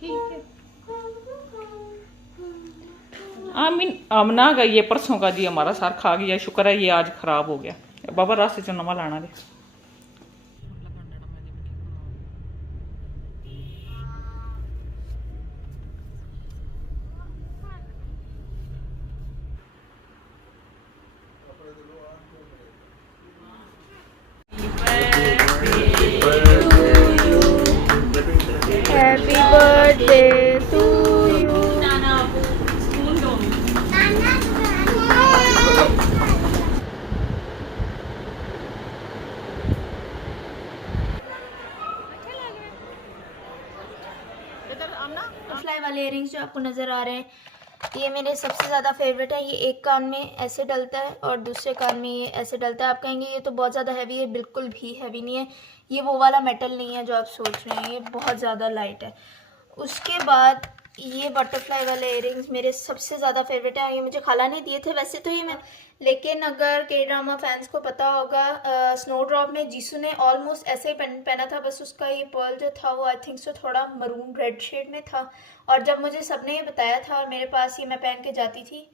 ठीक है। आमीन आमना का ये परसों का जी हमारा सार खा गया, शुक्र है ये आज खराब हो गया। बाबा रास्ते चो नवा लाना दे। Happy birthday to you. Butterfly वाले इयरिंग्स जो आपको नज़र आ रहे हैं, ये मेरे सबसे ज़्यादा फेवरेट है। ये एक कान में ऐसे डलता है और दूसरे कान में ये ऐसे डलता है। आप कहेंगे ये तो बहुत ज़्यादा हैवी है, बिल्कुल भी हैवी नहीं है। ये वो वाला मेटल नहीं है जो आप सोच रहे हैं, ये बहुत ज़्यादा लाइट है। उसके बाद ये बटरफ्लाई वाले इयरिंग्स मेरे सबसे ज़्यादा फेवरेट है। ये मुझे खाला ने दिए थे वैसे तो ये मैं, लेकिन अगर के ड्रामा फैंस को पता होगा, स्नो ड्रॉप में जीसू ने ऑलमोस्ट ऐसे ही पहना था, बस उसका ये पर्ल जो था वो आई थिंक सो थोड़ा मरून रेड शेड में था। और जब मुझे सबने ये बताया था और मेरे पास ये मैं पहन के जाती थी,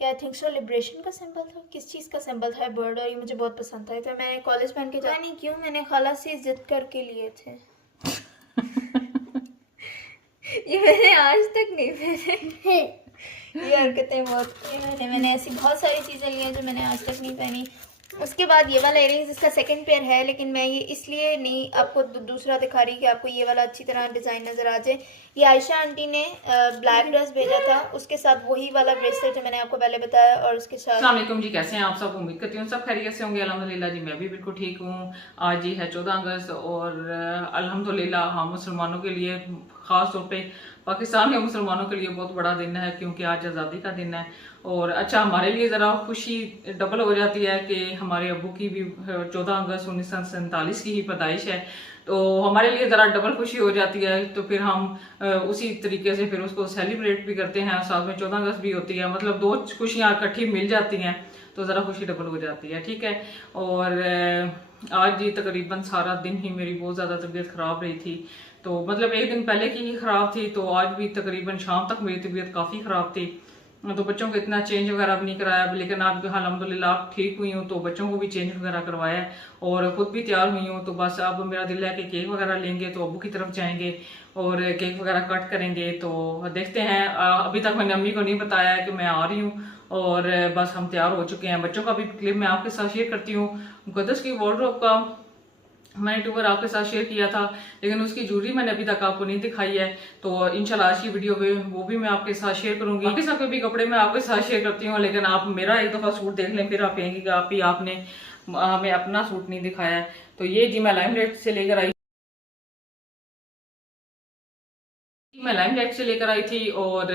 ये आई थिंक सो लिब्रेशन का सिंबल था, किस चीज़ का सिंबल था बर्ड, और ये मुझे बहुत पसंद था। तो मैं कॉलेज पहन के जा नहीं क्यों मैंने खाला से जिद करके लिए थे। ये मैंने आज तक नहीं पहने। ये हरकतें बहुत की मैंने ऐसी बहुत सारी चीज़ें ली हैं जो मैंने आज तक नहीं पहनी। उसके बाद ये वाला इयरिंग्स इसका सेकंड पेयर है, लेकिन मैं ये इसलिए नहीं आपको दूसरा दिखा रही कि आपको ये वाला अच्छी तरह डिज़ाइन नज़र आ जाए। ये आयशा आंटी ने ब्लैक ड्रेस भेजा था, उसके साथ वही वाला ब्रेसलेट जो मैंने आपको पहले बताया, और उसके साथ। अस्सलाम वालेकुम जी, कैसे हैं आप सब? उम्मीद करती हूँ सब खैरियत से होंगे। अल्हम्दुलिल्लाह जी मैं भी बिल्कुल ठीक हूँ। आज जी है 14 अगस्त और अल्हम्दुलिल्लाह हम मुसलमानों के लिए, ख़ास तौर पे पाकिस्तान के मुसलमानों के लिए बहुत बड़ा दिन है, क्योंकि आज आज़ादी का दिन है। और अच्छा, हमारे लिए ज़रा खुशी डबल हो जाती है कि हमारे अब्बू की भी 14 अगस्त 1947 की ही पैदाइश है, तो हमारे लिए ज़रा डबल खुशी हो जाती है। तो फिर हम उसी तरीके से फिर उसको सेलिब्रेट भी करते हैं, साथ में 14 अगस्त भी होती है, मतलब दो खुशियाँ इकट्ठी मिल जाती हैं, तो ज़रा खुशी डबल हो जाती है। ठीक है। और आज जी तकरीबन सारा दिन ही मेरी बहुत ज़्यादा तबीयत ख़राब रही थी, तो मतलब एक दिन पहले की ही ख़राब थी, तो आज भी तकरीबन शाम तक मेरी तबीयत काफ़ी ख़राब थी। तो बच्चों को इतना चेंज वगैरह भी नहीं कराया, लेकिन आप अल्हम्दुलिल्लाह ठीक हुई हूँ, तो बच्चों को भी चेंज वगैरह करवाया है और ख़ुद भी तैयार हुई हूँ। तो बस अब मेरा दिल है कि केक वगैरह लेंगे, तो अब्बू की तरफ जाएंगे और केक वगैरह कट करेंगे। तो देखते हैं, अभी तक मैंने अम्मी को नहीं बताया है कि मैं आ रही हूँ, और बस हम तैयार हो चुके हैं। बच्चों का भी क्लिप मैं आपके साथ शेयर करती हूँ। मुकद्दस की वार्डरोब का मैंने टूर आपके साथ शेयर किया था, लेकिन उसकी ज्वेलरी मैंने अभी तक आपको नहीं दिखाई है, तो इंशाल्लाह आज की वीडियो में वो भी मैं आपके साथ शेयर करूंगी। बाकी सब भी कपड़े मैं आपके साथ शेयर करती हूँ, लेकिन आप मेरा एक दफ़ा सूट देख लें, फिर आप कहेंगे कि आपने हमें अपना सूट नहीं दिखाया है। तो ये जी मैं लाइमलाइट से लेकर आई थी, और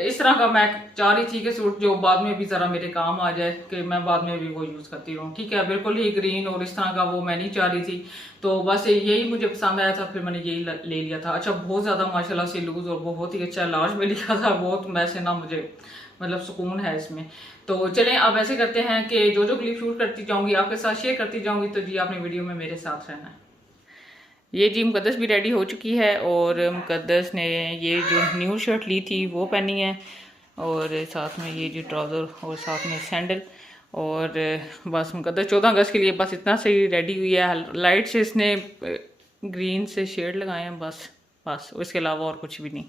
इस तरह का मैं चाह रही थी कि सूट जो बाद में भी ज़रा मेरे काम आ जाए, कि मैं बाद में भी वो यूज़ करती रहूँ। ठीक है, बिल्कुल ही ग्रीन और इस तरह का वो मैं नहीं चाह रही थी, तो बस यही मुझे पसंद आया था, फिर मैंने यही ले लिया था। अच्छा, बहुत ज़्यादा माशाल्लाह से लूज़ और बहुत ही अच्छा लार्ज में लिखा था, बहुत वैसे ना मुझे मतलब सुकून है इसमें। तो चलें अब ऐसे करते हैं कि जो जो क्लिप शूट करती जाऊँगी आपके साथ शेयर करती जाऊँगी, तो जी आपने वीडियो में मेरे साथ रहना है। ये जी मुकद्दस भी रेडी हो चुकी है, और मुकद्दस ने ये जो न्यू शर्ट ली थी वो पहनी है, और साथ में ये जो ट्राउज़र और साथ में सैंडल। और बस मुकद्दस 14 अगस्त के लिए बस इतना सही रेडी हुई है। लाइट से इसने ग्रीन से शेड लगाए हैं, बस उसके अलावा और कुछ भी नहीं,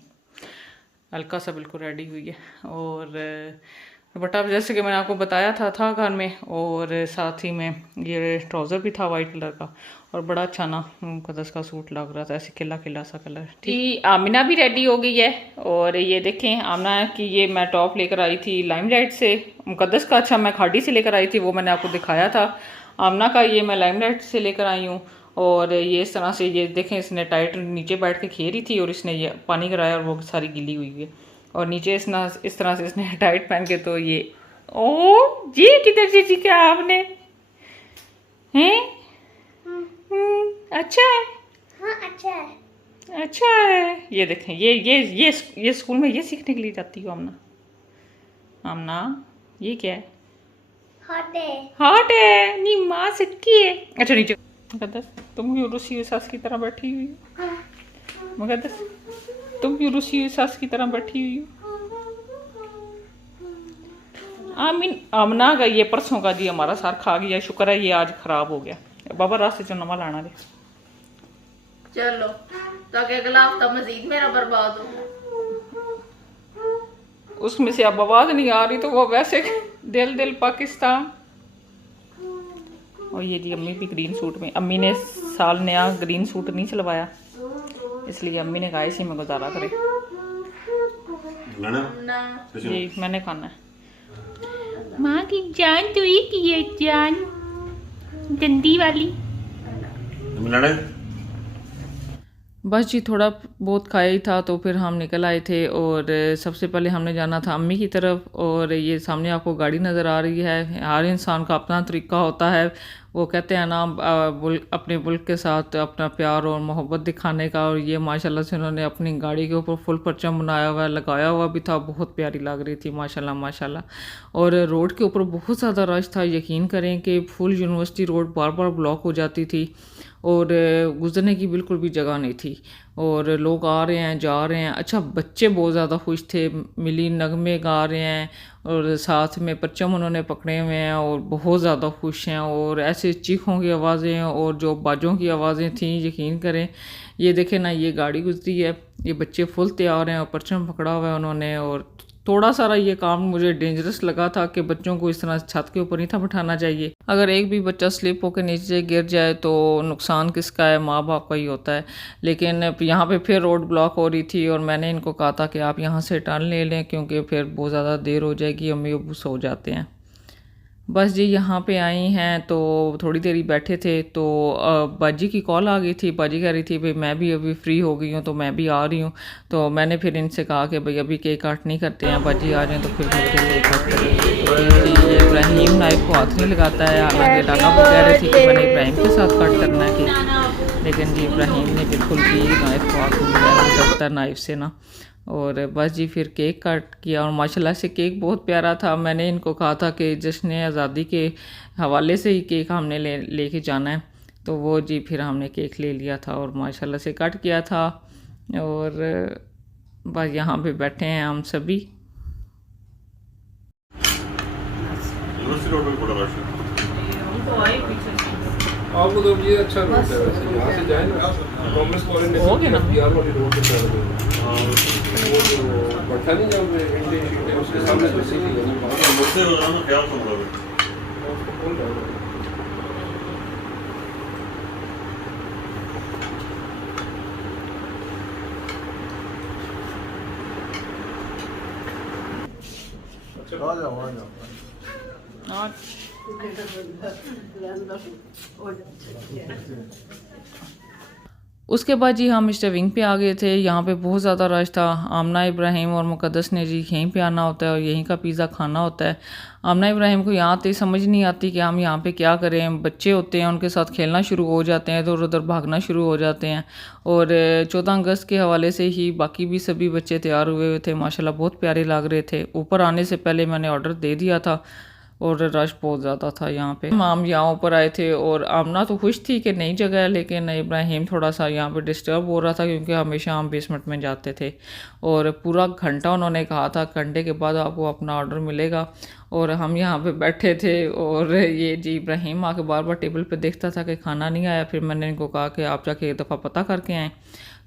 हल्का सा बिल्कुल रेडी हुई है। और दुपट्टा जैसे कि मैंने आपको बताया था घर में, और साथ ही में ये ट्राउज़र भी था वाइट कलर का, और बड़ा अच्छा ना मुकद्दस का सूट लग रहा था, ऐसे खिला खिला सा कलर। ठीक, आमिना भी रेडी हो गई है, और ये देखें आमिना की ये मैं टॉप लेकर आई थी लाइमलाइट से। मुकद्दस का अच्छा मैं खाड़ी से लेकर आई थी, वो मैंने आपको दिखाया था। आमिना का ये मैं लाइमलाइट से लेकर आई हूँ, और ये इस तरह से ये देखें इसने टाइट नीचे बैठ के खेरी थी, और इसने ये पानी कराया और वो सारी गीली हुई है, और नीचे इस तरह से इसने टाइट पहन के, तो ये ओ जी किधर जी क्या आपने हैं? अच्छा है। हाँ अच्छा है। अच्छा है। ये देखें, ये स्कूल में ये सीखने के लिए जाती हो आमना? आमना ये क्या है? हॉट है नी माँ सिटकी है। अच्छा नीचे तुम भी रूसी सास की तरह बैठी हुई हो। मुकद्दस तुम क्यों रूसी हुई सास की तरह बैठी हुई हो? आमीन आमना का ये परसों का जी हमारा सार खा गया, शुक्र है ये आज खराब हो गया। बाबा रास्ते चो नवा लाना दे। चलो ताकि अगला हफ्ता मजीद मेरा बर्बाद हो। उसमें से अब आवाज नहीं आ रही तो वो वैसे दिल दिल पाकिस्तान। और ये जी अम्मी भी ग्रीन सूट में, अम्मी ने साल नया ग्रीन सूट नहीं सिलवाया इसलिए अम्मी ने कहा इसी में गुजारा करे। जी मैंने खाना है। माँ की जान तो ही की है जान, गंदी वाली। बस जी थोड़ा बहुत खाया ही था तो फिर हम निकल आए थे और सबसे पहले हमने जाना था अम्मी की तरफ। और ये सामने आपको गाड़ी नज़र आ रही है। हर इंसान का अपना तरीका होता है, वो कहते हैं ना अपने मुल्क के साथ अपना प्यार और मोहब्बत दिखाने का। और ये माशाल्लाह से उन्होंने अपनी गाड़ी के ऊपर फुल परचम बनाया हुआ लगाया हुआ भी था, बहुत प्यारी लग रही थी माशाल्लाह माशाल्लाह। और रोड के ऊपर बहुत ज़्यादा रश था, यकीन करें कि फुल यूनिवर्सिटी रोड बार बार ब्लॉक हो जाती थी और गुजरने की बिल्कुल भी जगह नहीं थी। और लोग आ रहे हैं जा रहे हैं। अच्छा बच्चे बहुत ज़्यादा खुश थे, मिली नगमे गा रहे हैं और साथ में परचम उन्होंने पकड़े हुए हैं और बहुत ज़्यादा खुश हैं। और ऐसे चीखों की आवाज़ें और जो बाजों की आवाज़ें थीं, यकीन करें। ये देखें ना, ये गाड़ी गुजरी है, ये बच्चे फुल तैयार हैं और परचम पकड़ा हुआ है उन्होंने। और थोड़ा सारा ये काम मुझे डेंजरस लगा था कि बच्चों को इस तरह छत के ऊपर नहीं था बिठाना चाहिए। अगर एक भी बच्चा स्लिप होकर नीचे गिर जाए तो नुकसान किसका है, माँ बाप का ही होता है। लेकिन यहाँ पे फिर रोड ब्लॉक हो रही थी और मैंने इनको कहा था कि आप यहाँ से टर्न ले लें क्योंकि फिर बहुत ज़्यादा देर हो जाएगी, अम्मी अब्बू सो जाते हैं। बस जी यहाँ पे आई हैं तो थोड़ी देरी बैठे थे तो बाजी की कॉल आ गई थी। बाजी कह रही थी भाई मैं भी अभी फ्री हो गई हूँ तो मैं भी आ रही हूँ। तो मैंने फिर इनसे कहा कि भाई अभी केक काट नहीं करते हैं, बाजी आ जाएँ तो फिर मिलकर केक काट करेंगे। ये इब्राहिम नाइफ को हाथ नहीं लगाता है, हालांकि डाना वो कह रही थी कि मैंने इब्राहिम के साथ कट करना है केक, लेकिन जी इब्राहिम ने बिल्कुल भी नाइफ को हाथ नहीं लगाया, करता नाइफ से ना। और बस जी फिर केक कट किया और माशाल्लाह से केक बहुत प्यारा था। मैंने इनको कहा था कि जश्न आज़ादी के हवाले से ही केक हमने लेके जाना है, तो वो जी फिर हमने केक ले लिया था और माशाल्लाह से कट किया था। और बस यहाँ पे बैठे हैं हम सभी। आपको तो ये अच्छा रोड है वैसे, यहाँ से जाए ना कॉमर्स कॉलेज हो गया ना बिहार वाली रोड पे चल रहे वो जो बैठा नहीं जहाँ पे इंडियन शीट है उसके सामने तो सीधी है वो वहाँ पे मुझसे रोजाना क्या सुन रहा है कौन रहा है। अच्छा आ जाओ और उसके बाद जी हम मिस्टर विंग पे आ गए थे। यहाँ पे बहुत ज़्यादा रश था। आमना इब्राहिम और मुकद्दस ने जी यहीं पे आना होता है और यहीं का पिज़्ज़ा खाना होता है। आमना इब्राहिम को यहाँ आते समझ नहीं आती कि हम यहाँ पे क्या करें। बच्चे होते हैं, उनके साथ खेलना शुरू हो जाते हैं, इधर उधर भागना शुरू हो जाते हैं। और 14 अगस्त के हवाले से ही बाकी भी सभी बच्चे तैयार हुए हुए थे, माशाल्लाह बहुत प्यारे लग रहे थे। ऊपर आने से पहले मैंने ऑर्डर दे दिया था और रश बहुत ज़्यादा था यहाँ पे। हम यहाँ ऊपर आए थे और आमना तो खुश थी कि नई जगह है, लेकिन इब्राहिम थोड़ा सा यहाँ पे डिस्टर्ब हो रहा था क्योंकि हमेशा हम बेसमेंट में जाते थे। और पूरा घंटा उन्होंने कहा था घंटे के बाद आपको अपना ऑर्डर मिलेगा। और हम यहाँ पे बैठे थे और ये जी इब्राहिम आके बार बार टेबल पे देखता था कि खाना नहीं आया। फिर मैंने इनको कहा कि आप जाके एक दफ़ा पता करके आएँ।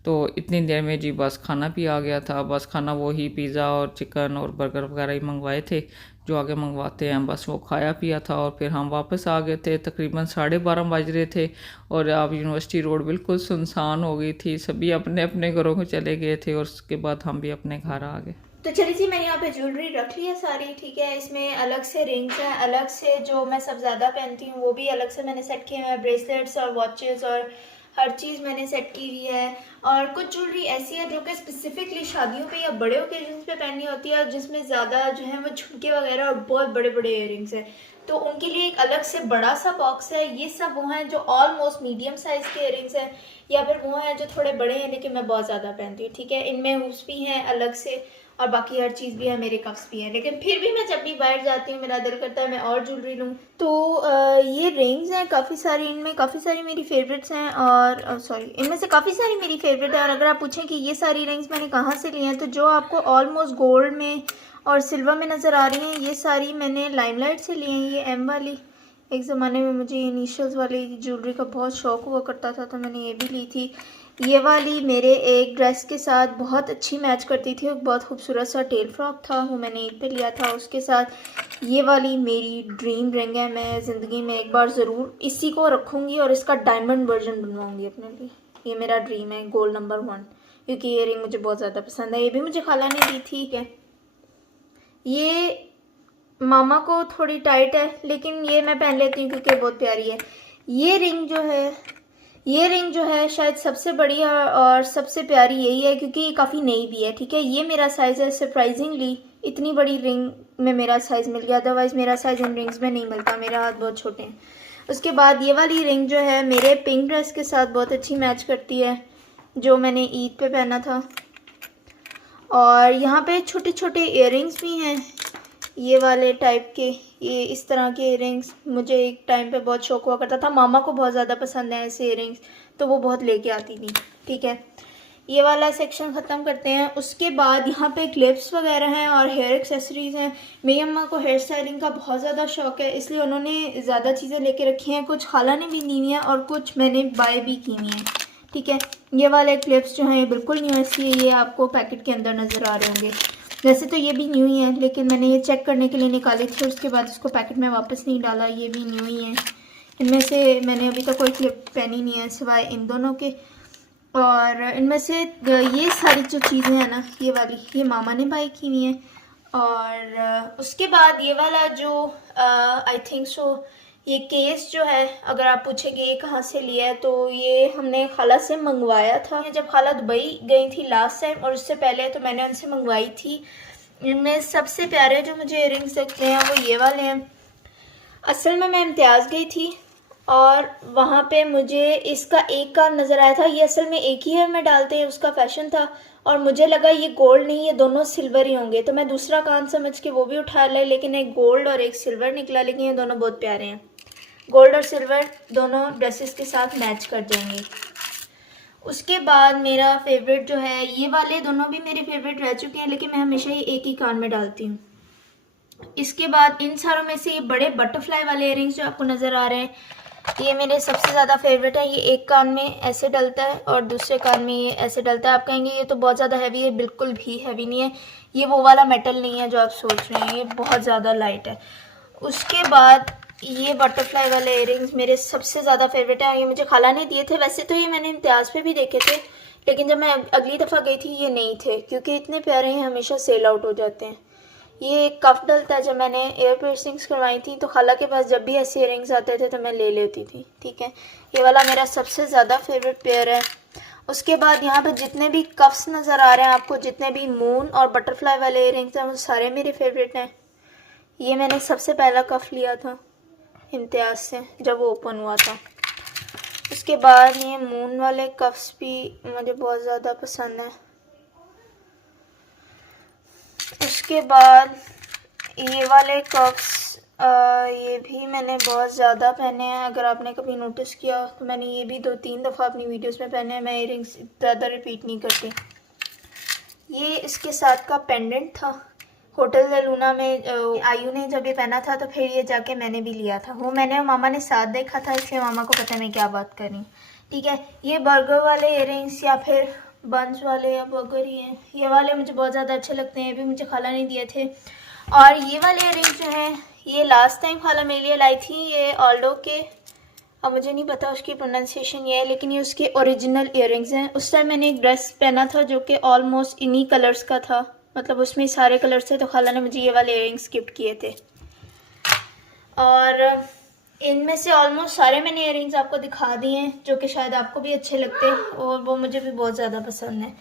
तो इतनी देर में जी बस खाना भी आ गया था। बस खाना वही पिज़्ज़ा और चिकन और बर्गर वगैरह ही मंगवाए थे जो आगे मंगवाते हैं, बस वो खाया पिया था और फिर हम वापस आ गए थे। तकरीबन 12:30 बज रहे थे और अब यूनिवर्सिटी रोड बिल्कुल सुनसान हो गई थी, सभी अपने अपने घरों को चले गए थे और उसके बाद हम भी अपने घर आ गए। तो चलिए जी, मैंने यहाँ पे ज्वेलरी रख ली है सारी, ठीक है। इसमें अलग से रिंग्स हैं, अलग से जो मैं सब ज़्यादा पहनती हूँ वो भी अलग से मैंने सेट किए हैं, ब्रेसलेट्स और वॉचेस और हर चीज़ मैंने सेट की हुई है। और कुछ ज्वेलरी ऐसी है जो कि स्पेसिफिकली शादियों पे या बड़े ओकेजन्स पे पहननी होती है और जिसमें ज़्यादा जो है वो झुमके वगैरह और बहुत बड़े बड़े इयररिंग्स हैं। तो उनके लिए एक अलग से बड़ा सा बॉक्स है। ये सब वो हैं जो ऑलमोस्ट मीडियम साइज़ के इयरिंग्स हैं, या फिर वो हैं जो थोड़े बड़े हैं लेकिन मैं बहुत ज़्यादा पहनती हूँ, ठीक है। इनमें हुप्स भी हैं अलग से और बाकी हर चीज़ भी है, मेरे कफ्स भी हैं, लेकिन फिर भी मैं जब भी बाहर जाती हूँ मेरा दिल करता है मैं और ज्वेलरी लूँ। तो ये रिंग्स हैं काफ़ी सारी, इनमें काफ़ी सारी मेरी फेवरेट्स हैं और सॉरी इनमें से काफ़ी सारी मेरी फेवरेट है। और अगर आप पूछें कि ये सारी रिंग्स मैंने कहाँ से ली हैं, तो जो आपको ऑलमोस्ट गोल्ड में और सिल्वर में नज़र आ रही हैं ये सारी मैंने लाइमलाइट से ली हैं। ये एम वाली, एक ज़माने में मुझे इनिशियल्स वाली ज्वेलरी का बहुत शौक़ हुआ करता था तो मैंने ये भी ली थी। ये वाली मेरे एक ड्रेस के साथ बहुत अच्छी मैच करती थी, बहुत खूबसूरत सा टेल फ्रॉक था, वो मैंने ईद पे लिया था। उसके साथ ये वाली मेरी ड्रीम रिंग है, मैं ज़िंदगी में एक बार ज़रूर इसी को रखूँगी और इसका डायमंड वर्जन बनवाऊँगी अपने लिए। ये मेरा ड्रीम है, गोल्ड नंबर 1, क्योंकि ये रिंग मुझे बहुत ज़्यादा पसंद है। ये भी मुझे खाला ने दी थी। है ये मामा को थोड़ी टाइट है लेकिन ये मैं पहन लेती हूँ क्योंकि बहुत प्यारी है। ये रिंग जो है शायद सबसे बड़ी और सबसे प्यारी यही है क्योंकि ये काफ़ी नई भी है, ठीक है। ये मेरा साइज़ है, सरप्राइजिंगली इतनी बड़ी रिंग में मेरा साइज़ मिल गया, अदरवाइज़ मेरा साइज़ इन रिंग्स में नहीं मिलता, मेरे हाथ बहुत छोटे हैं। उसके बाद ये वाली रिंग जो है मेरे पिंक ड्रेस के साथ बहुत अच्छी मैच करती है, जो मैंने ईद पे पहना था। और यहाँ पे छोटे छोटे इयररिंग्स भी हैं, ये वाले टाइप के, ये इस तरह के इयररिंग्स मुझे एक टाइम पे बहुत शौक हुआ करता था। मामा को बहुत ज़्यादा पसंद है ऐसे इयररिंग्स, तो वो बहुत लेके आती थी, ठीक है। ये वाला सेक्शन ख़त्म करते हैं। उसके बाद यहाँ पे क्लिप्स वगैरह हैं और हेयर एक्सेसरीज़ हैं। मेरी अम्मा को हेयर स्टाइलिंग का बहुत ज़्यादा शौक़ है, इसलिए उन्होंने ज़्यादा चीज़ें लेके रखी हैं। कुछ खाला ने भी ली हुई हैं और कुछ मैंने बाय भी की हुई हैं, ठीक है। ये वाले क्लिप्स जो हैं बिल्कुल न्यू ऐसी है, ये आपको पैकेट के अंदर नज़र आ रहे होंगे। वैसे तो ये भी न्यू ही है लेकिन मैंने ये चेक करने के लिए निकाली थी, उसके बाद इसको पैकेट में वापस नहीं डाला। ये भी न्यू ही है, इनमें से मैंने अभी तक कोई क्लिप पहनी नहीं है सिवाय इन दोनों के। और इनमें से ये सारी जो चीज़ें हैं ना, ये वाली ये मामा ने बाई की हुई हैं। और उसके बाद ये वाला जो आई थिंक सो ये केस जो है, अगर आप पूछेंगे ये कहाँ से लिया है, तो ये हमने खाला से मंगवाया था जब खाला दुबई गई थी लास्ट टाइम, और उससे पहले तो मैंने उनसे मंगवाई थी। इनमें सबसे प्यारे जो मुझे इयररिंग्स लगते हैं वो ये वाले हैं। असल में मैं इम्तियाज़ गई थी और वहाँ पे मुझे इसका एक कान नज़र आया था। ये असल में एक ही हेयर में डालते हैं, उसका फैशन था, और मुझे लगा ये गोल्ड नहीं, ये दोनों सिल्वर ही होंगे, तो मैं दूसरा कान समझ के वो भी उठा लिया, लेकिन एक गोल्ड और एक सिल्वर निकला। लेकिन ये दोनों बहुत प्यारे हैं, गोल्ड और सिल्वर दोनों ड्रेसेस के साथ मैच कर जाएंगे। उसके बाद मेरा फेवरेट जो है, ये वाले दोनों भी मेरे फेवरेट रह चुके हैं लेकिन मैं हमेशा ही एक ही कान में डालती हूँ। इसके बाद इन सारों में से ये बड़े बटरफ्लाई वाले इयररिंग्स जो आपको नज़र आ रहे हैं, ये मेरे सबसे ज़्यादा फेवरेट है। ये एक कान में ऐसे डलता है और दूसरे कान में ये ऐसे डलता है। आप कहेंगे ये तो बहुत ज़्यादा हैवी है, बिल्कुल भी हैवी नहीं है। ये वो वाला मेटल नहीं है जो आप सोच रहे हैं, ये बहुत ज़्यादा लाइट है। उसके बाद ये बटरफ्लाई वाले इयररिंग्स मेरे सबसे ज़्यादा फेवरेट है। ये मुझे खाला ने दिए थे, वैसे तो ये मैंने इम्तियाज़ पे भी देखे थे लेकिन जब मैं अगली दफ़ा गई थी ये नहीं थे क्योंकि इतने प्यारे हैं, हमेशा सेल आउट हो जाते हैं। ये एक कफ डलता है, जब मैंने एयर पियर्सिंग्स करवाई थी तो खाला के पास जब भी ऐसे इयररिंग्स आते थे तो मैं ले लेती थी, ठीक है। ये वाला मेरा सबसे ज़्यादा फेवरेट पेयर है। उसके बाद यहाँ पे जितने भी कफ्स नज़र आ रहे हैं आपको, जितने भी मून और बटरफ्लाई वाले इयररिंग्स हैं वो सारे मेरे फेवरेट हैं। ये मैंने सबसे पहला कफ लिया था इम्तियाज़ से जब वो ओपन हुआ था। उसके बाद ये मून वाले कफ्स भी मुझे बहुत ज़्यादा पसंद है। उसके बाद ये वाले कफ्स ये भी मैंने बहुत ज़्यादा पहने हैं। अगर आपने कभी नोटिस किया तो मैंने ये भी 2-3 दफ़ा अपनी वीडियोस में पहने हैं। मैं इयररिंग्स ज़्यादा रिपीट नहीं करती। ये इसके साथ का पेंडेंट था, होटल लूना में आयु ने जब ये पहना था तो फिर ये जाके मैंने भी लिया था। वो मैंने और मामा ने साथ देखा था, इसलिए मामा को पता है मैं क्या बात कर रही हूँ, ठीक है। ये बर्गर वाले इयररिंग्स या फिर बंच वाले या बर्गर ही हैं, ये वाले मुझे बहुत ज़्यादा अच्छे लगते हैं। ये भी मुझे खाला ने दिए थे। और ये वाले इयररिंग्स जो हैं ये लास्ट टाइम खाला मेरे लिए लाई थी, ये ऑल्डो के, अब मुझे नहीं पता उसकी प्रोनाउंसिएशन ये है, लेकिन ये उसके ओरिजिनल इयररिंग्स हैं। उस टाइम मैंने एक ड्रेस पहना था जो कि ऑलमोस्ट इन्हीं कलर्स का था, मतलब उसमें सारे कलर्स थे, तो खाला ने मुझे ये वाले इयररिंग्स गिफ्ट किए थे। और इनमें से ऑलमोस्ट सारे मैंने इयररिंग्स आपको दिखा दिए हैं जो कि शायद आपको भी अच्छे लगते हैं और वो मुझे भी बहुत ज़्यादा पसंद है।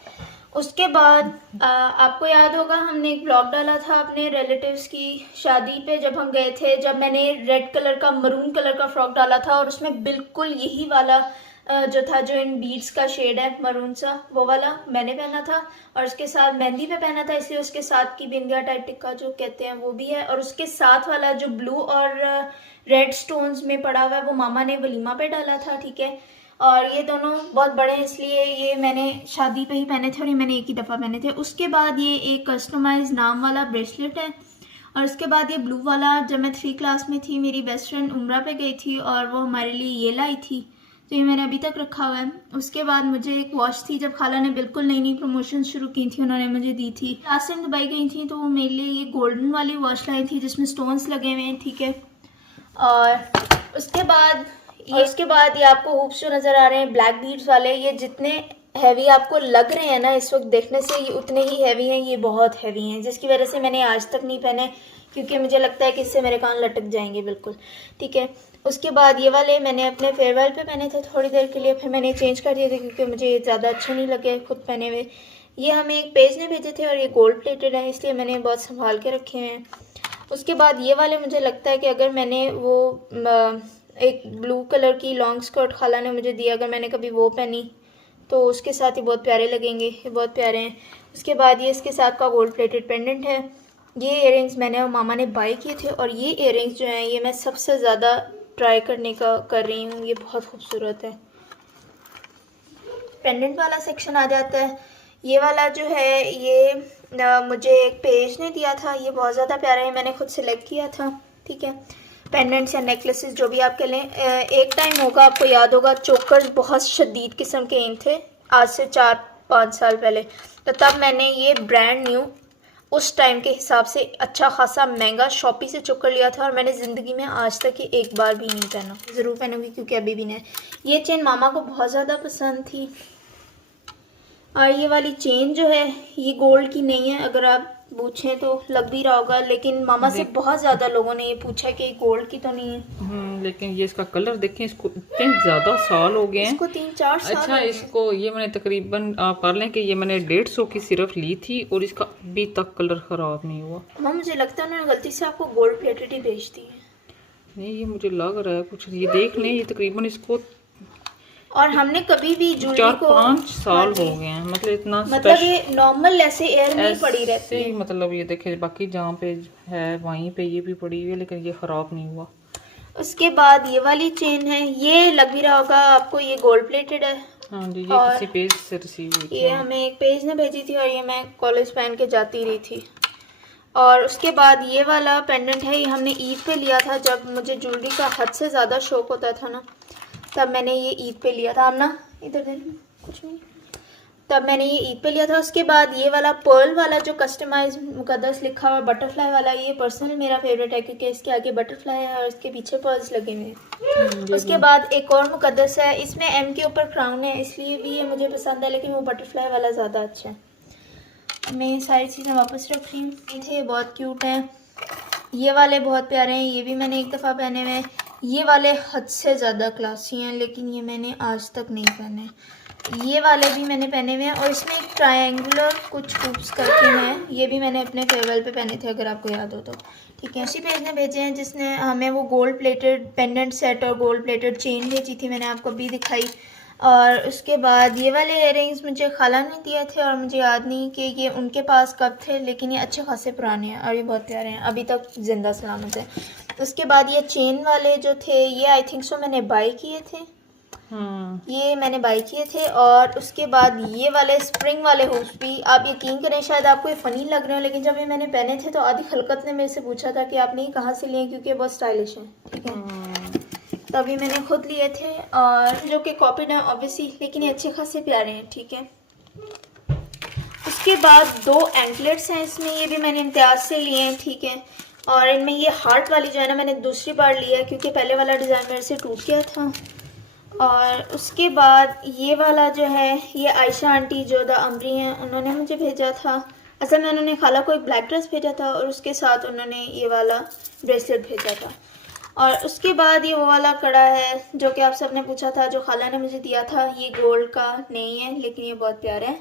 उसके बाद आपको याद होगा हमने एक ब्लॉग डाला था अपने रिलेटिव्स की शादी पे जब हम गए थे, जब मैंने रेड कलर का मरून कलर का फ्रॉक डाला था और उसमें बिल्कुल यही वाला जो था, जो इन बीड्स का शेड है मरून सा, वो वाला मैंने पहना था और उसके साथ मेहंदी पे पहना था, इसलिए उसके साथ की बिंदिया टाइप टिक्का जो कहते हैं वो भी है। और उसके साथ वाला जो ब्लू और रेड स्टोन्स में पड़ा हुआ है वो मामा ने वलीमा पे डाला था, ठीक है। और ये दोनों बहुत बड़े हैं इसलिए ये मैंने शादी पे ही पहने थे और ये मैंने एक ही दफ़ा पहने थे। उसके बाद ये एक कस्टमाइज नाम वाला ब्रेसलेट है और उसके बाद ये ब्लू वाला, जब मैं 3 क्लास में थी मेरी बेस्ट फ्रेंड उम्रा पे गई थी और वो हमारे लिए ये लाई थी, तो ये मैंने अभी तक रखा हुआ है। उसके बाद मुझे एक वॉच थी, जब खाला ने बिल्कुल नई नई प्रमोशन शुरू की थी उन्होंने मुझे दी थी। लास्ट टाइम दुबई गई थी तो वो मेरे लिए ये गोल्डन वाली वॉच लाई थी जिसमें स्टोन्स लगे हुए हैं, ठीक है। और उसके बाद ये आपको हुप्स जो नज़र आ रहे हैं ब्लैक बीड्स वाले, ये जितने हैवी आपको लग रहे हैं ना इस वक्त देखने से, ये उतने ही हैवी हैं, ये बहुत हैवी हैं, जिसकी वजह से मैंने आज तक नहीं पहने क्योंकि मुझे लगता है कि इससे मेरे कान लटक जाएंगे बिल्कुल, ठीक है। उसके बाद ये वाले मैंने अपने फेयरवेल पे पहने थे थोड़ी देर के लिए, फिर मैंने चेंज कर दिए थे क्योंकि मुझे ये ज़्यादा अच्छे नहीं लगे खुद पहने हुए। ये हमें एक पेज ने भेजे थे और ये गोल्ड प्लेटेड है इसलिए मैंने बहुत संभाल के रखे हैं। उसके बाद ये वाले मुझे लगता है कि अगर मैंने वो एक ब्लू कलर की लॉन्ग स्कर्ट खाला ने मुझे दिया, अगर मैंने कभी वो पहनी तो उसके साथ ही बहुत प्यारे लगेंगे, ये बहुत प्यारे हैं। उसके बाद ये इसके साथ का गोल्ड प्लेटेड पेंडेंट है। ये इयररिंग्स मैंने और मामा ने बाय किए थे और ये इयररिंग्स जो हैं ये मैं सबसे ज़्यादा ट्राई करने का कर रही हूँ, ये बहुत खूबसूरत है। पेंडेंट वाला सेक्शन आ जाता है। ये वाला जो है ये मुझे एक पेज ने दिया था, ये बहुत ज़्यादा प्यारा है, मैंने खुद सिलेक्ट किया था, ठीक है। पेंडेंट्स या नेकलेसेस जो भी आप कह लें, एक टाइम होगा आपको याद होगा चोकर्स बहुत शदीद किस्म के इन थे आज से 4-5 साल पहले, तो तब मैंने ये ब्रांड न्यू उस टाइम के हिसाब से अच्छा खासा महंगा शॉपी से चोकर लिया था और मैंने ज़िंदगी में आज तक ये एक बार भी नहीं पहना, ज़रूर पहनूंगी क्योंकि अभी भी नहीं। ये चेन मामा को बहुत ज़्यादा पसंद थी और ये वाली चेन जो है ये गोल्ड की नहीं है, अगर आप पूछें तो लग भी रहा होगा, लेकिन मामा से बहुत ज़्यादा लोगों ने ये पूछा कि गोल्ड की तो नहीं है। लेकिन ये इसका कलर देखें, इसको इतने ज़्यादा साल हो गए हैं, इसको 3-4 साल। अच्छा, इसको ये मैंने तकरीबन आप कर लें कि ये मैंने 150 की सिर्फ ली थी और इसका अभी तक कलर ख़राब नहीं हुआ। मामा मुझे लगता है उन्होंने गलती से आपको गोल्ड प्लेटेड ही बेच दी है। नहीं, ये मुझे लग रहा है कुछ, ये देख लें, ये तकरीबन इसको और हमने कभी भी ज्वेलरी को 4-5 साल हो गए हैं, मतलब इतना मतलब ये नॉर्मल ऐसे एयर नहीं पड़ी रहती है, मतलब ये देखे बाकी जहाँ पे है वहीं पे ये भी पड़ी हुई है लेकिन ये ख़राब नहीं हुआ। उसके बाद ये वाली चेन है, ये लग भी रहा होगा आपको, ये गोल्ड प्लेटेड है। हाँ जी, ये किसी पेज से रिसीव हुई थी, ये हमें एक पेज ने भेजी थी और ये मैं कॉलेज पहन के जाती रही थी। और उसके बाद ये वाला पेंडेंट है, ये हमने ईद पे लिया था, जब मुझे ज्वेलरी का हद से ज़्यादा शौक होता था ना, तब मैंने ये ईद पे लिया था। हम ना इधर दे कुछ नहीं, तब मैंने ये ईद पे लिया था। उसके बाद ये वाला पर्ल वाला जो कस्टमाइज मुकद्दस लिखा हुआ बटरफ्लाई वाला, ये पर्सनल मेरा फेवरेट है क्योंकि इसके आगे बटरफ्लाई है और इसके पीछे पर्ल्स लगे हुए हैं। उसके बाद एक और मुकद्दस है, इसमें एम के ऊपर क्राउन है इसलिए भी ये मुझे पसंद है, लेकिन वो बटरफ्लाई वाला ज़्यादा अच्छा है। मैं ये सारी चीज़ें वापस रख रही हूँ, ये थे बहुत क्यूट हैं। ये वाले बहुत प्यारे हैं, ये भी मैंने एक दफ़ा पहने हुए हैं। ये वाले हद से ज़्यादा क्लासी हैं लेकिन ये मैंने आज तक नहीं पहने। ये वाले भी मैंने पहने हुए हैं और इसमें एक ट्रायंगुलर कुछ हुप्स करके हैं, ये भी मैंने अपने फेयरवेल पे पहने थे अगर आपको याद हो तो, ठीक है। उसी पेज ने भेजे हैं जिसने हमें वो गोल्ड प्लेटेड पेंडेंट सेट और गोल्ड प्लेटेड चेन भेजी थी, मैंने आपको अभी दिखाई। और उसके बाद ये वाले इयररिंग्स मुझे खाला ने दिए थे और मुझे याद नहीं कि ये उनके पास कब थे, लेकिन ये अच्छे खासे पुराने हैं और ये बहुत प्यारे हैं, अभी तक जिंदा सलामत है। उसके बाद ये चेन वाले जो थे ये आई थिंक सो मैंने बाय किए थे, ये मैंने बाय किए थे। और उसके बाद ये वाले स्प्रिंग वाले हुप्स भी, आप यकीन करें शायद आपको ये फ़नी लग रहे हो, लेकिन जब ये मैंने पहने थे तो आदि खलकत ने मेरे से पूछा था कि आपने ये कहाँ से लिए, क्योंकि ये बहुत स्टाइलिश हैं, ठीक है। तभी मैंने खुद लिए थे और जो कि कॉपीड हैं ऑब्वियसली, लेकिन ये अच्छे खासे प्यारे हैं, ठीक है। उसके बाद 2 एंकलेट्स हैं इसमें, ये भी मैंने इम्तियाज़ से लिए हैं, ठीक है। और इनमें ये हार्ट वाली जो है ना मैंने दूसरी बार लिया है क्योंकि पहले वाला डिज़ाइन मेरे से टूट गया था। और उसके बाद ये वाला जो है ये आयशा आंटी जो द अमरी हैं उन्होंने मुझे भेजा था, असल में उन्होंने खाला को एक ब्लैक ड्रेस भेजा था और उसके साथ उन्होंने ये वाला ब्रेसलेट भेजा था। और उसके बाद ये वो वाला कड़ा है जो कि आप सब ने पूछा था, जो खाला ने मुझे दिया था, ये गोल्ड का नहीं है लेकिन ये बहुत प्यारा है।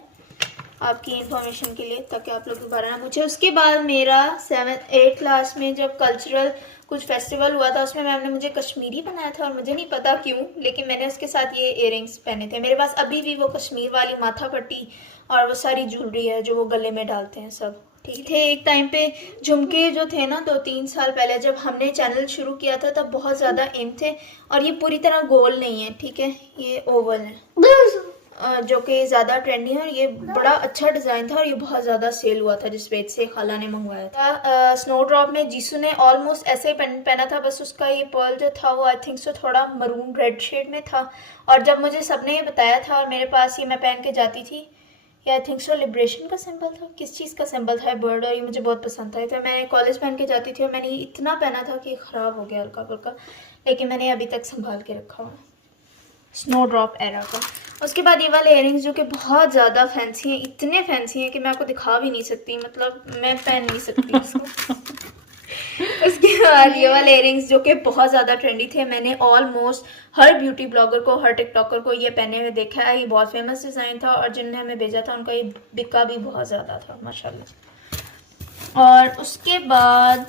आपकी इंफॉर्मेशन के लिए, ताकि आप लोग दोबारा ना पूछे। उसके बाद मेरा 7th-8th क्लास में जब कल्चरल कुछ फेस्टिवल हुआ था, उसमें मैम ने मुझे कश्मीरी बनाया था और मुझे नहीं पता क्यों, लेकिन मैंने उसके साथ ये इयररिंग्स पहने थे। मेरे पास अभी भी वो कश्मीर वाली माथा पट्टी और वो सारी ज्वेलरी है जो वो गले में डालते हैं सब, ठीक थे। एक टाइम पे झुमके जो थे ना, 2-3 साल पहले जब हमने चैनल शुरू किया था तब बहुत ज़्यादा एम थे, और ये पूरी तरह गोल नहीं है, ठीक है, ये ओवल है जो कि ज़्यादा ट्रेंडी है, और ये बड़ा अच्छा डिज़ाइन था और ये बहुत ज़्यादा सेल हुआ था जिस पेज से खाला ने मंगवाया था। स्नो ड्रॉप में जीसू ने ऑलमोस्ट ऐसे ही पहना था, बस उसका ये पर्ल जो था वो आई थिंक सो थोड़ा मरून रेड शेड में था। और जब मुझे सबने ये बताया था और मेरे पास ये मैं पहन के जाती थी, ये आई थिंक सो लिब्रेशन का सिंबल था, किस चीज़ का सिंबल था बर्ड, और ये मुझे बहुत पसंद था। तो मैं कॉलेज पहन के जाती थी और मैंने इतना पहना था कि ख़राब हो गया हल्का फुल्का, लेकिन मैंने अभी तक संभाल के रखा हुआ, स्नो ड्रॉप एरा का। उसके बाद ये वाले इयररिंग्स जो कि बहुत ज़्यादा फैंसी हैं, इतने फैंसी हैं कि मैं आपको दिखा भी नहीं सकती, मतलब मैं पहन नहीं सकती इसको। उसके बाद ये वाले इयररिंग्स जो कि बहुत ज़्यादा ट्रेंडी थे, मैंने ऑलमोस्ट हर ब्यूटी ब्लॉगर को, हर टिकटॉकर को ये पहने हुए देखा है। ये बहुत फेमस डिज़ाइन था और जिनने हमें भेजा था उनका ये बिका भी बहुत ज़्यादा था माशाल्लाह। और उसके बाद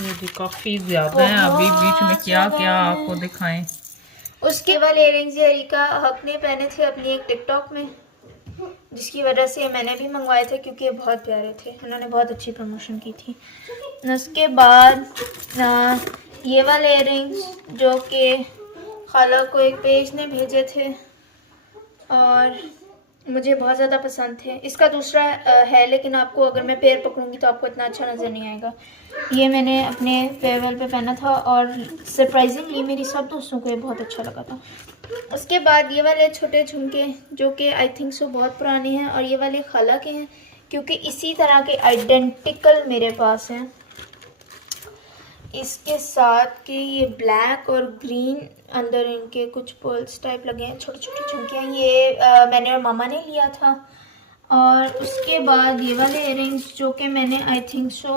ये काफ़ी ज़्यादा है, अभी बीच में क्या क्या आपको दिखाएं। उसके वाले इयररिंग्स ये अरिका हक ने पहने थे अपनी एक टिकटॉक में, जिसकी वजह से मैंने भी मंगवाए थे क्योंकि ये बहुत प्यारे थे, उन्होंने बहुत अच्छी प्रमोशन की थी। उसके बाद ये वाले इयररिंग्स जो कि खाला को एक पेज ने भेजे थे और मुझे बहुत ज़्यादा पसंद थे। इसका दूसरा है, लेकिन आपको अगर मैं पैर पकड़ूंगी तो आपको इतना अच्छा नज़र नहीं आएगा। ये मैंने अपने फेयरवेल पे पहना था और सरप्राइजिंगली मेरी सब दोस्तों को ये बहुत अच्छा लगा था। उसके बाद ये वाले छोटे झुमके जो कि आई थिंक सो बहुत पुराने हैं, और ये वाले खाला के हैं क्योंकि इसी तरह के आइडेंटिकल मेरे पास हैं, इसके साथ कि ये ब्लैक और ग्रीन अंदर इनके कुछ पर्ल्स टाइप लगे हैं, छोटी छोटी झुमकियाँ। ये मैंने और मामा ने लिया था। और उसके बाद ये वाले इयररिंग्स जो कि मैंने I think so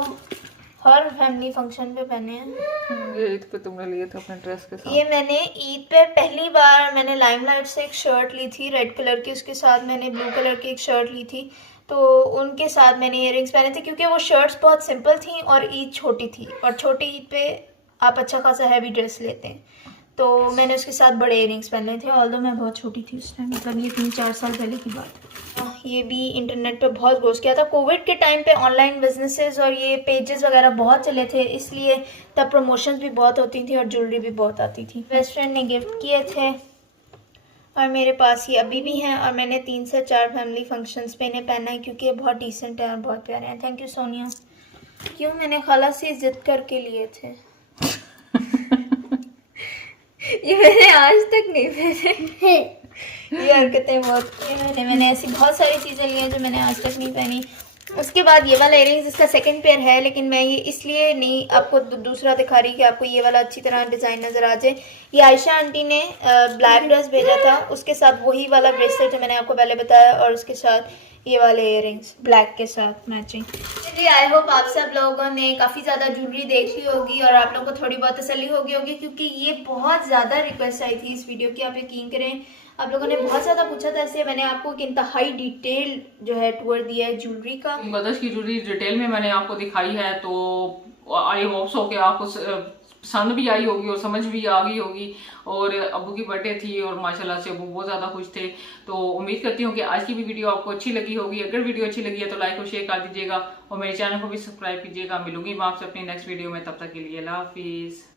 her family function पे पहने हैं। ये ईद पे तुमने लिए थे अपने ड्रेस के साथ? ये मैंने ईद पे पहली बार मैंने लाइमलाइट से एक शर्ट ली थी रेड कलर की, उसके साथ मैंने ब्लू कलर की एक शर्ट ली थी, तो उनके साथ मैंने इयररिंग्स पहने थे क्योंकि वो शर्ट्स बहुत सिंपल थी और ईद छोटी थी, और छोटी ईद पे आप अच्छा खासा हैवी ड्रेस लेते हैं, तो मैंने उसके साथ बड़े इयररिंग्स पहने थे। ऑल्दो मैं बहुत छोटी थी उस टाइम, मतलब ये 3-4 साल पहले की बात है। ये भी इंटरनेट पे बहुत ग्रोस किया था कोविड के टाइम पे, ऑनलाइन बिजनेसेस और ये पेजेस वगैरह बहुत चले थे, इसलिए तब प्रमोशंस भी बहुत होती थी और ज्वेलरी भी बहुत आती थी। बेस्ट फ्रेंड ने गिफ्ट किए थे और मेरे पास ये अभी भी हैं, और मैंने 3 से 4 फैमिली फंक्शंस पे इन्हें पहना है क्योंकि ये बहुत डिसेंट है और बहुत प्यारे हैं। Thank you Sonia. क्यों, मैंने खाला से जिद करके लिए थे। ये मैंने आज तक नहीं पहने। ये हरकतें बहुत की मैंने ऐसी बहुत सारी चीज़ें ली हैं जो मैंने आज तक नहीं पहनी। उसके बाद ये वाला इयररिंग्स इसका सेकंड पेयर है, लेकिन मैं ये इसलिए नहीं आपको दूसरा दिखा रही कि आपको ये वाला अच्छी तरह डिज़ाइन नज़र आ जाए। ये आयशा आंटी ने ब्लैक ड्रेस भेजा था, उसके साथ वही वाला ब्रेसलेट जो मैंने आपको पहले बताया, और उसके साथ ये वाले इयररिंग्स ब्लैक के साथ मैचिंग। चलिए, आई होप आप सब लोगों ने काफ़ी ज़्यादा ज्वेलरी देख ली होगी और आप लोगों को थोड़ी बहुत तसल्ली होगी क्योंकि ये बहुत ज़्यादा रिक्वेस्ट आई थी इस वीडियो की। आप यकीन करें, आप लोगों ने बहुत ज़्यादा पूछा था, इसलिए मैंने आपको एक इंतहाई डिटेल जो है टूर दिया है ज्वेलरी का। गदश की ज्वेलरी डिटेल में मैंने आपको दिखाई है, तो आई होप सो कि आपको पसंद भी आई होगी और समझ भी आ गई होगी। और अबू की बर्थडे थी और माशाल्लाह से अबू बहुत ज़्यादा खुश थे, तो उम्मीद करती हूँ कि आज की भी वीडियो आपको अच्छी लगी होगी। अगर वीडियो अच्छी लगी है तो लाइक और शेयर कर दीजिएगा और मेरे चैनल को भी सब्सक्राइब कीजिएगा। मिलूंगी मैं आपसे अपनी नेक्स्ट वीडियो में, तब तक के लिए अल्लाह हाफिज़।